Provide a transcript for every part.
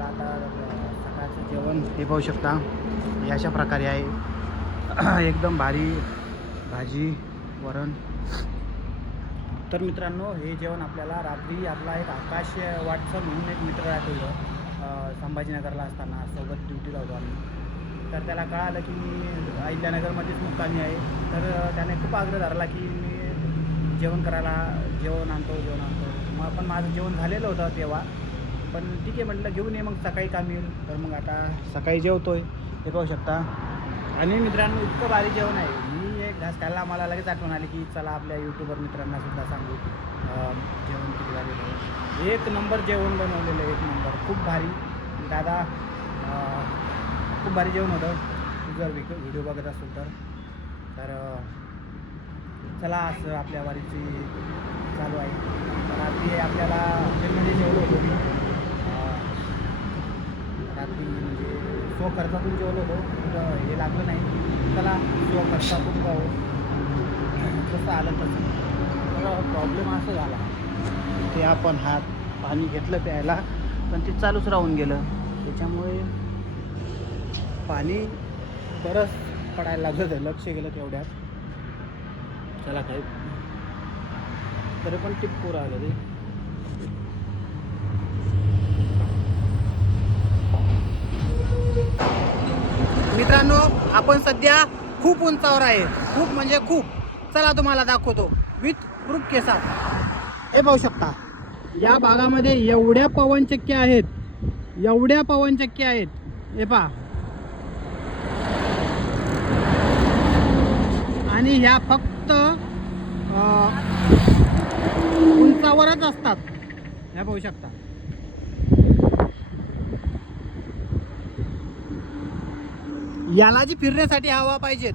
आपलं आता सकाळचं जेवण ते पाहू शकता. हे अशा प्रकारे आहे. एकदम भारी भाजी वरण. तर मित्रांनो, हे जेवण आपल्याला रात्री आपला एक आकाश वाटचं म्हणून एक मित्र आठवलं. संभाजीनगरला असताना सोबत ड्युटीला होतो आम्ही. तर त्याला कळालं की मी अहिल्यानगरमध्येच मुक्कामी आहे. तर त्याने खूप आग्रह धरला की मी जेवण आणतो. मग पण माझं जेवण झालेलं होतं तेव्हा. पण ठीक आहे म्हटलं, घेऊन ये, मग सकाळी काम येईल. तर मग आता सकाळी जेवतोय हे पाहू शकता. आणि मित्रांनो, इतकं भारी जेवण आहे. मी एक घास खाल्ला, मला लगेच आठवण आली की चला आपल्या यूट्यूबर मित्रांनासुद्धा सांगू जेवण किती झालेलं आहे. एक नंबर जेवण बनवलेलं आहे, एक नंबर. खूप भारी दादा, खूप भारी जेवण होतं. तू जर व्हिडिओ बघत असेल तर चला, असं आपल्या वारीची चालू आहे. रात्री आपल्याला हॉटेलमध्ये जेवलो होतो मी. रात्री म्हणजे स्वखर्चातून जेवलो होतो. कुठं हे लागलं नाही. चला स्वखर्चातून जाऊ, जसं आलं तसं. तर प्रॉब्लेम असं झाला, ते आपण पाणी घेतलं प्यायला, पण ते चालूच राहून गेलं. त्याच्यामुळे पाणी बरंच पडायला लागलं. लक्ष गेलं तेवढ्यात. चला काही तरी पण टिपको राहिलं रे. मित्रांनो, आपण सध्या खूप उंचावर आहे. खूप म्हणजे खूप. चला तुम्हाला दाखवतो विथ प्रूफ केसा. हे पाहू शकता, या भागामध्ये एवढ्या पवनचक्क्या आहेत. हे पहा. आणि ह्या फक्त उंचावरच असतात. ह्या पाहू शकता. याला जी फिरण्यासाठी हवा पाहिजे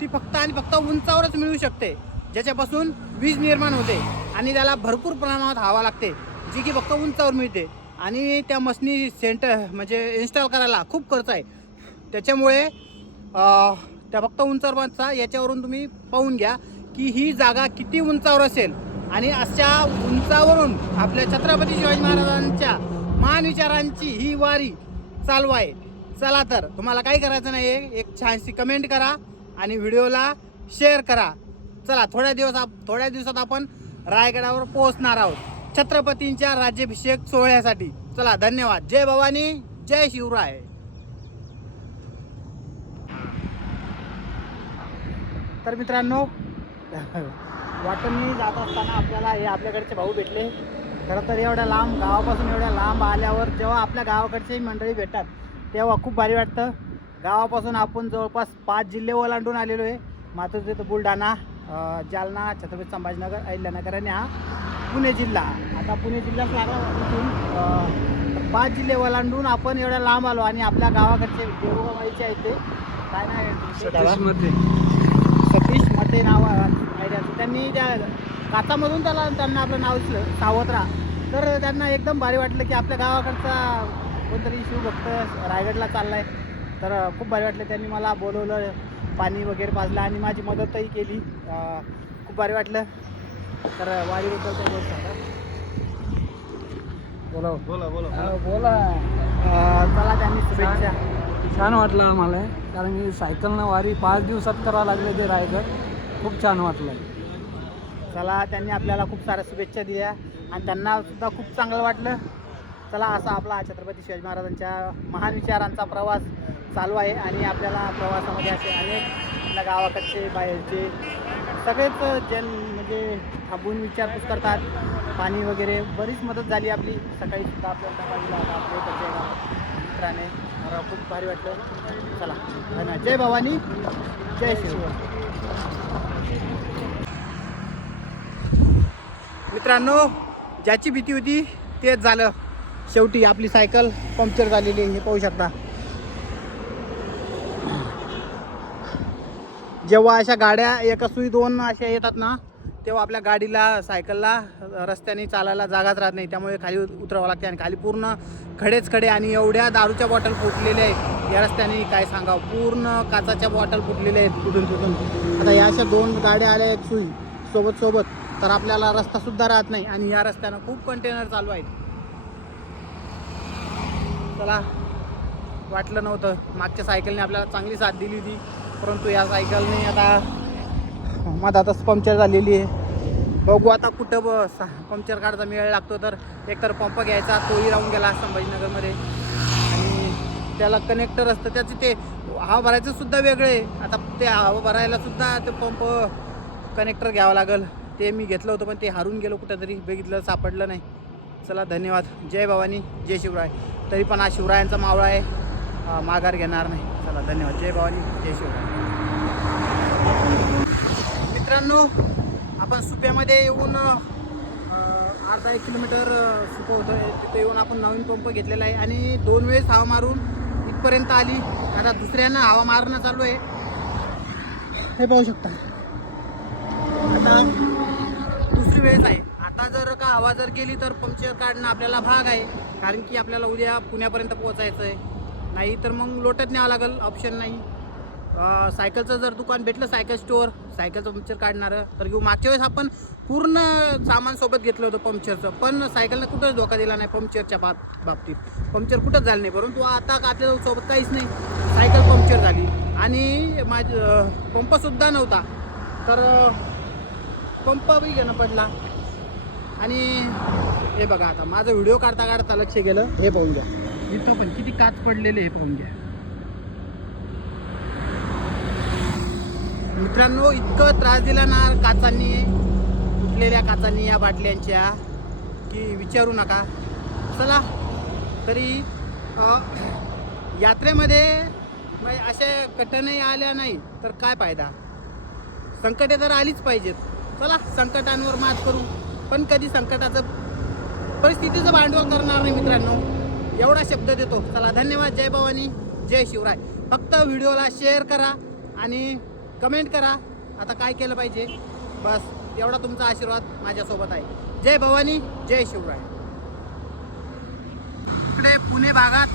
ती फक्त आणि फक्त उंचावरच मिळू शकते, ज्याच्यापासून वीज निर्माण होते. आणि त्याला भरपूर प्रमाणात हवा लागते, जी की फक्त उंचावर मिळते. आणि त्या मशीनी सेंटर म्हणजे इन्स्टॉल करायला खूप खर्च आहे. त्याच्यामुळे त्या फक्त उंचावरचा, याच्यावरून तुम्ही पाहून घ्या की ही जागा किती उंचावर असेल. आणि अशा उंचावरून आपल्या छत्रपती शिवाजी महाराजांच्या महान विचारांची ही वारी चालू आहे. चला, तर तुम्हाला काही करायचं नाही आहे, एक छानशी कमेंट करा आणि व्हिडिओला शेअर करा. चला, थोड्या दिवसात आपण रायगडावर पोहोचणार आहोत छत्रपतींच्या राज्याभिषेक सोहळ्यासाठी. चला, धन्यवाद. जय भवानी, जय शिवराय. तर मित्रांनो, वाटेने जात असताना आपल्याला हे आपल्याकडचे भाऊ भेटले. खरं तर गावापासून एवढ्या लांब आल्यावर जेव्हा आपल्या गावाकडची मंडळी भेटतात तेव्हा खूप भारी वाटतं. गावापासून आपण जवळपास 5 जिल्हे ओलांडून आलेलो आहे. मातोश्री, बुलढाणा, जालना, छत्रपती संभाजीनगर, अहिल्यानगर आणि हा पुणे जिल्हा. आता पुणे जिल्ह्यात लागला तिथून 5 जिल्हे ओलांडून आपण एवढ्या लांब आलो. आणि आपल्या गावाकडचे देवगावाईचे आहेत, ते काय नाही, सतीश मते नाव आयडियाचं. त्यांनी त्या काचामधून त्यांना आपलं नाव दिसलं, सावत्रा. तर त्यांना एकदम भारी वाटलं की आपल्या गावाकडचा कोणतरी शिवभक्त रायगडला चालला आहे. तर खूप भारी वाटलं. त्यांनी मला बोलवलं, पाणी वगैरे पाजलं आणि माझी मदतही केली. खूप भारी वाटलं. तर वारीबद्दल काय बोला. चला, त्यांनी शुभेच्छा. छान वाटलं आम्हाला, कारण की सायकलनं वारी 5 दिवसात करावं लागले ते रायगड. खूप छान वाटलं. चला, त्यांनी आपल्याला खूप साऱ्या शुभेच्छा दिल्या आणि त्यांना सुद्धा खूप चांगलं वाटलं. चला, असा आपला छत्रपती शिवाजी महाराजांच्या महान विचारांचा प्रवास चालू आहे. आणि आपल्याला प्रवासामध्ये असे अनेक आपल्या गावाकडचे, बाहेरचे सगळेच म्हणजे थांबून विचारपूस करतात. पाणी वगैरे बरीच मदत झाली आपली. सकाळी सुद्धा आपल्याला आपल्या मित्राने. मला खूप भारी वाटलं. चला, धन्यवाद. जय भवानी, जय शिवराय. मित्रांनो, ज्याची भीती होती तेच झालं. शेवटी आपली सायकल पंक्चर झालेली, हे पाहू शकता. जेव्हा अशा गाड्या एका सुई 2 अशा येतात ना, तेव्हा आपल्या गाडीला, सायकलला रस्त्याने चालायला जागाच राहत नाही. त्यामुळे खाली उतरावं लागते. आणि खाली पूर्ण खडे आणि एवढ्या दारूच्या बॉटल फुटलेल्या आहेत या रस्त्याने, काय सांगावं. पूर्ण काचाच्या बॉटल फुटलेल्या आहेत कुठून. आता या अशा 2 गाड्या आल्या आहेत सुई सोबत, तर आपल्याला रस्तासुद्धा राहत नाही. आणि या रस्त्यानं खूप कंटेनर चालू आहेत. चला, वाटलं नव्हतं. मागच्या सायकलने आपल्याला चांगली साथ दिली होती, परंतु या सायकलने आता माझा आताच पंक्चर झालेली आहे. बघू आता कुठं पंक्चर काढायचा मेळ लागतो. तर एकतर पंप घ्यायचा, तोही राहून गेला संभाजीनगरमध्ये. आणि त्याला कनेक्टर असतं त्याचे, ते हवा भरायचं सुद्धा वेगळं आहे. आता ते हवा भरायला सुद्धा ते पंप कनेक्टर घ्यावं लागेल. ते मी घेतलं होतं पण ते हारून गेलो कुठंतरी, बघितलं सापडलं नाही. चला, धन्यवाद. जय भवानी, जय शिवराय. तरी पण हा शिवरायांचा मावळा आहे, माघार घेणार नाही. चला, धन्यवाद. जय भवानी, जय शिवराय. मित्रांनो, आपण सुप्यामध्ये येऊन अर्धा 1 किलोमीटर सुपं होतं, तिथे येऊन आपण नवीन पंप घेतलेला आहे आणि 2 वेळेस हवा मारून इथपर्यंत आली. आता दुसऱ्यांना हवा मारणं चालू आहे, हे पाहू शकता. आता दुसरी वेळेस आहे. आता जर का हवा जर गेली तर पंक्चर काढणं आपल्याला भाग आहे, कारण की आपल्याला उद्या पुण्यापर्यंत पोहोचायचं आहे. नाही तर मग लोटत न्यावं लागेल, ऑप्शन नाही. सायकलचं जर दुकान भेटलं, सायकल स्टोअर, सायकलचं पंक्चर काढणारं, तर घेऊ. मागच्या वेळेस आपण पूर्ण सामान सोबत घेतलं होतं पंक्चरचं, पण सायकलनं कुठंच धोका दिला नाही पंक्चरच्या बाबतीत. पंक्चर कुठंच झालं नाही. परंतु आता आपल्या सोबत काहीच नाही, सायकल पंक्चर झाली आणि माझं पंपसुद्धा नव्हता, तर पंपही घेणं पडला. आणि हे बघा, आता माझं व्हिडिओ काढता काढता लक्ष गेलं, हे पाहून घ्या. इथं पण किती काच पडलेले, हे पाहून घ्या. मित्रांनो, इतकं त्रास दिला ना काचांनी, तुटलेल्या काचांनी या बाटल्यांच्या, की विचारू नका. चला, तरी यात्रेमध्ये अशा कठीणाई आल्या नाही तर काय फायदा. संकटे तर आलीच पाहिजेत. चला, संकटांवर मात करू, पण कधी संकटाचं परिस्थितीचं भांडवल करणार नाही मित्रांनो, एवढा शब्द देतो. चला, धन्यवाद. जय भवानी, जय शिवराय. फक्त व्हिडिओला शेअर करा आणि कमेंट करा. आता काय केलं पाहिजे, बस एवढा तुमचा आशीर्वाद माझ्यासोबत आहे. जय भवानी, जय शिवराय. इकडे पुणे भागात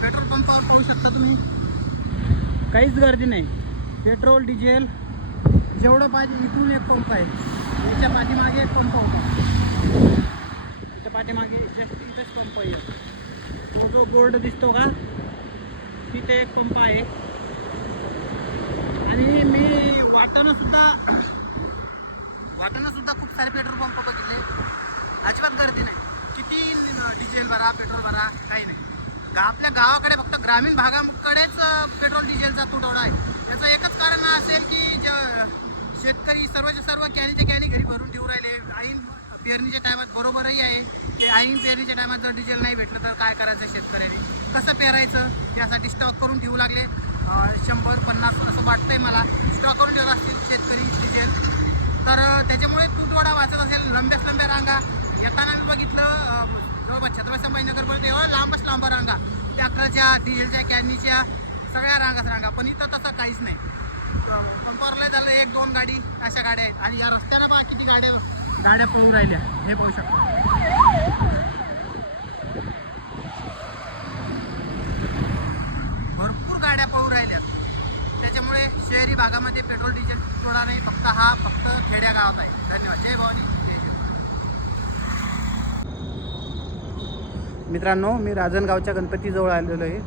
पेट्रोल पंपावर पाहू शकता तुम्ही, काहीच गर्दी नाही. पेट्रोल, डिझेल जेवढं पाहिजे इथून एक पंप आहे. याच्या पाठीमागे एक पंप होता, त्याच्या पाठीमागे जस्ट इथंच पंप आहे. तो जो बोर्ड दिसतो का, तिथे एक पंप आहे. आणि मी वाटाणा सुद्धा खूप सारे पेट्रोल पंप बघितले, अजिबात गर्दी नाही. किती डिझेल भरा, पेट्रोल भरा, काही नाही. आपल्या गावाकडे फक्त ग्रामीण भागाकडेच पेट्रोल डिझेलचा तुटवडा आहे. त्याचं एकच कारण असेल की शेतकरी सर्वच्या सर्व कॅनीच्या कॅनी घरी भरून ठेवू राहिले. ऐन पेरणीच्या टायमात बरोबरही आहे की ऐन पेरणीच्या टायमात जर डिझेल नाही भेटलं तर काय करायचं शेतकऱ्याने, कसं पेरायचं, यासाठी स्टॉक करून ठेवू लागले. 100-50 असं वाटतंय मला स्टॉक करून ठेवला असतील शेतकरी डिझेल. तर त्याच्यामुळे तुटवडा वाचत असेल. लांब्या रांगा येताना मी बघितलं, छत्रपती संभाजीनगरपर्यंत एवढं लांब रांगा, ट्रॅक्टरच्या, डिझेलच्या, कॅनीच्या, सगळ्या रांगा. पण इथं तसं काहीच नाही. पंपावर लय झालं, 1-2 गाडी अशा गाड्या आहेत. आणि या रस्त्यानं बघा किती गाड्या पळून राहिल्या, हे पाहू शकता. भरपूर गाड्या पळून राहिल्यात. त्याच्यामुळे शहरी भागामध्ये पेट्रोल डिझेल थोडा नाही, फक्त खेड्या गावात आहे. धन्यवाद. जय भवानी, जय शिवराय. मित्रांनो, मी राजनगावच्या गणपतीजवळ आलेलो आहे.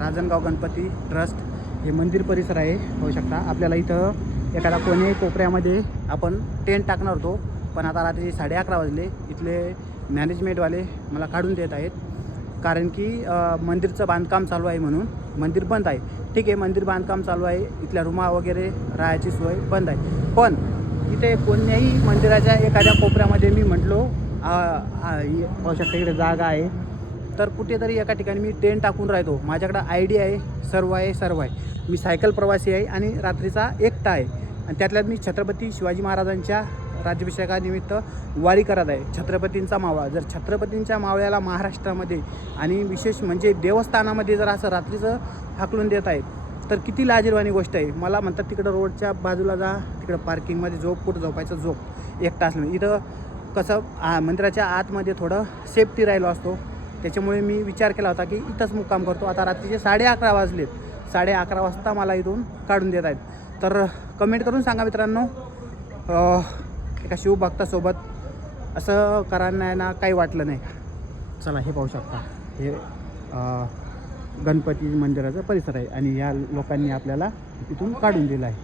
राजनगाव गणपती ट्रस्ट हे मंदिर परिसर आहे, पाहू शकता. आपल्याला इथं एखादा कोणी कोपऱ्यामध्ये आपण टेंट टाकणार होतो, पण आता रात्री 11:30 वाजले. इथले मॅनेजमेंटवाले मला काढून देत आहेत, कारण की मंदिरचं बांधकाम चालू आहे म्हणून मंदिर बंद आहे. ठीक आहे, मंदिर बांधकाम चालू आहे, इथल्या रूमा वगैरे राहायची सोय बंद आहे. पण इथे कोणत्याही मंदिराच्या एखाद्या कोपऱ्यामध्ये मी म्हटलो, पाहू शकता इकडे जागा आहे, तर कुठेतरी एका ठिकाणी मी टेंट टाकून राहतो. माझ्याकडं आयडी आहे, सर्व आहे. मी सायकल प्रवासी आहे आणि रात्रीचा एकटा आहे. आणि त्यातल्यात मी छत्रपती शिवाजी महाराजांच्या राज्याभिषेकानिमित्त वारी करत आहे. छत्रपतींचा मावळा, जर छत्रपतींच्या मावळ्याला महाराष्ट्रामध्ये आणि विशेष म्हणजे देवस्थानामध्ये जर असं रात्रीचं हाकलून देत आहे, तर किती लाजिरवाणी गोष्ट आहे. मला म्हणतात तिकडं रोडच्या बाजूला जा, तिकडं पार्किंगमध्ये झोप, कुठं झोपायचं झोप, एकटा असलं. इथं कसं मंदिराच्या आतमध्ये थोडं सेफ्टी राहिलो असतो, त्याच्यामुळे मी विचार केला होता की इथंच मुक्काम करतो. आता रात्रीचे 11:30 वाजलेत. 11:30 वाजता मला इथून काढून देत आहेत. तर कमेंट करून सांगा मित्रांनो, एका शिवभक्तासोबत असं करायला ना काही वाटलं नाही. चला हे पाहू शकता, हे गणपती मंदिराचा परिसर आहे आणि या लोकांनी आपल्याला इथून काढून दिलं आहे.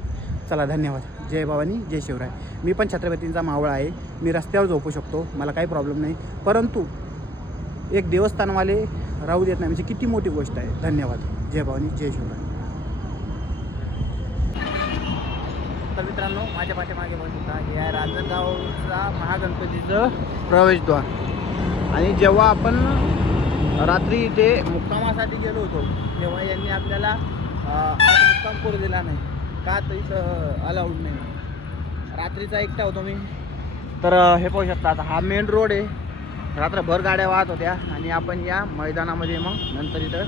चला धन्यवाद. जय भवानी, जय शिवराय. मी पण छत्रपतींचा मावळा आहे. मी रस्त्यावर झोपू शकतो, मला काही प्रॉब्लेम नाही, परंतु एक देवस्थानवाले राहू देत नाही, म्हणजे किती मोठी गोष्ट आहे. धन्यवाद. जय भवानी, जय शिवराय. तर मित्रांनो, माझ्या पाठीमागे बघू शकता, हे आहे रांजणगावचा महागणपतीचं प्रवेशद्वार. आणि जेव्हा आपण रात्री इथे मुक्कामासाठी गेलो होतो तेव्हा यांनी आपल्याला आज मुक्काम करू दिला नाही. का तर इथं अलाउड नाही, रात्रीचा एकटा होतो मी. तर हे पाहू शकता, आता हा मेन रोड आहे. रात्रभर गाड्या वाहत होत्या आणि आपण या मैदानामध्ये मग नंतर इथं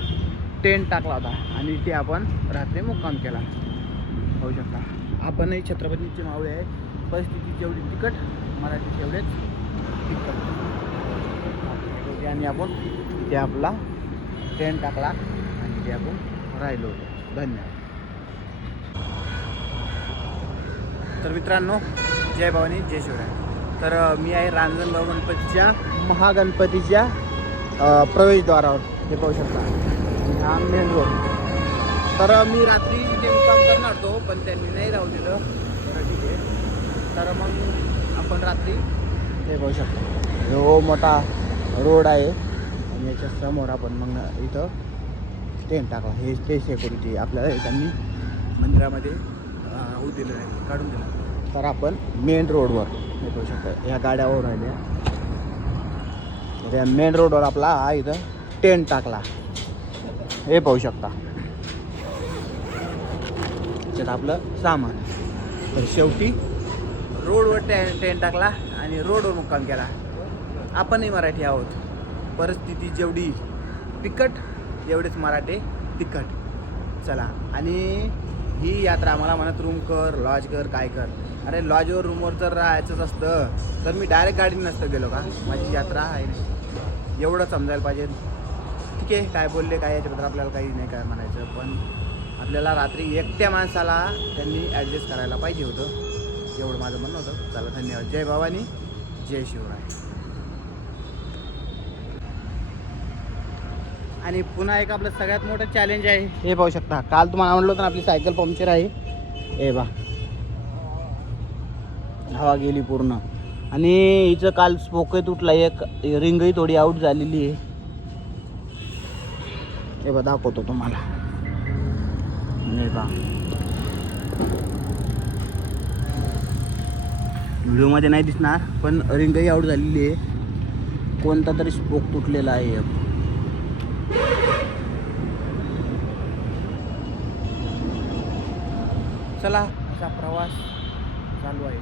टेंट टाकला होता आणि इथे आपण रात्री मुक्काम केला. पाहू शकता, आपणही छत्रपतींची मावळे आहे. परिस्थिती जेवढी तिखट, मराठी तेवढेच तिखट. आणि आपण इथे आपला टेंट टाकला आणि इथे आपण राहिलो होतो. धन्यवाद. तर मित्रांनो, जय भवानी, जय शिवराय. तर मी आहे रांजणगाव गणपतीच्या महागणपतीच्या प्रवेशद्वारावर. हे पाहू शकता, हा मेन रोड. तर मी रात्री इथे मुक्काम करणार होतो, पण त्यांनी नाही राहू दिलं. तर ठीक आहे, तर मग आपण रात्री हे पाहू शकता, हो मोठा रोड आहे आणि याच्या समोर आपण मग इथं टेंट टाकला. हे ते सिक्युरिटी आपल्याला त्यांनी मंदिरामध्ये होऊ दिलं नाही, काढून दिलं. तर आपण मेन रोडवर हे पाहू शकता, ह्या गाड्यावर राहिल्या. तर या मेन रोडवर आपला हा इथं टेंट टाकला. हे पाहू शकता, त्याच्यात आपलं सामान. तर शेवटी रोडवर टेंट टाकला आणि रोडवर मुक्काम केला. आपणही मराठी आहोत. परिस्थिती जेवढी तिखट एवढेच मराठी तिखट. चला, आणि ही यात्रा मला म्हणत रूम कर, लॉज कर, काय कर. अरे लॉजवर रूमवर जर राहायचंच असतं तर मी डायरेक्ट गाडीने नसतं गेलो का. माझी यात्रा आहे, एवढं समजायला पाहिजे. ठीक आहे, काय बोलले काय याच्याबद्दल आपल्याला काही नाही काय म्हणायचं, पण आपल्याला रात्री एकट्या माणसाला त्यांनी ॲडजस्ट करायला पाहिजे होतं, एवढं माझं म्हणणं होतं. चला धन्यवाद. जय भवानी, जय शिवराय. आणि पुन्हा एक आपलं सगळ्यात मोठं चॅलेंज आहे. हे पाहू शकता, काल तुम्हाला म्हणलं होतं ना आपली सायकल पंक्चर आहे. हे बा, हवा गेली पूर्ण. आणि हिचं काल स्पोकही तुटला, एक रिंगही थोडी आऊट झालेली आहे. हे बा, दाखवतो तुम्हाला. हे बा, व्हिडिओमध्ये नाही दिसणार, पण रिंगही आऊट झालेली आहे. कोणता तरी स्पोक तुटलेला आहे. चला, असा प्रवास चालू आहे.